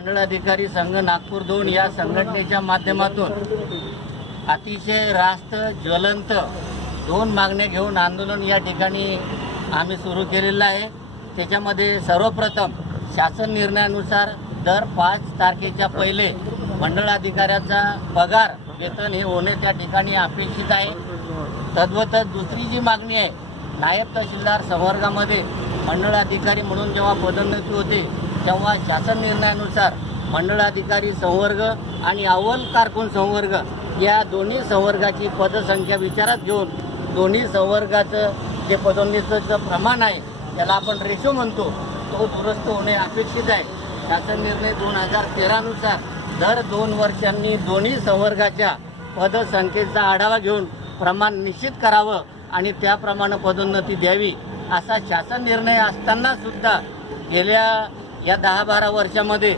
मंडळाधिकारी संघ नागपूर 2 या संघटनेच्या माध्यमातून अतिशय रास्त ज्वलंत 2 मागण्या घेऊन आंदोलन या ठिकाणी आम्ही सुरू केलेलं आहे। त्याच्यामध्ये सर्वप्रथम शासन निर्णयानुसार दर 5 तारखेच्या पहिले मंडळाधिकाऱ्याचा पगार वेतन हे होणे त्या ठिकाणी अपेक्षित आहे। तद्वतच दुसरी जी मागणी आहे, नायब तहसीलदार संवर्गामध्ये मंडळाधिकारी म्हणून जेव्हा पदोन्नती होते तेव्हा शासन निर्णयानुसार मंडळाधिकारी संवर्ग आणि अव्वल कारकून संवर्ग या दोन्ही संवर्गाची पदसंख्या विचारात घेऊन दोन्ही संवर्गाचं जे पदोन्नतीचं प्रमाण आहे त्याला आपण रेशो म्हणतो तो दुरुस्त होणे अपेक्षित आहे। शासन निर्णय 2013 नुसार दर 2 वर्षांनी दोन्ही संवर्गाच्या पदसंख्येचा आढावा घेऊन प्रमाण निश्चित करावं आणि त्याप्रमाणे पदोन्नती द्यावी असा शासन निर्णय असताना सुद्धा गेल्या या 10-12 वर्षामध्ये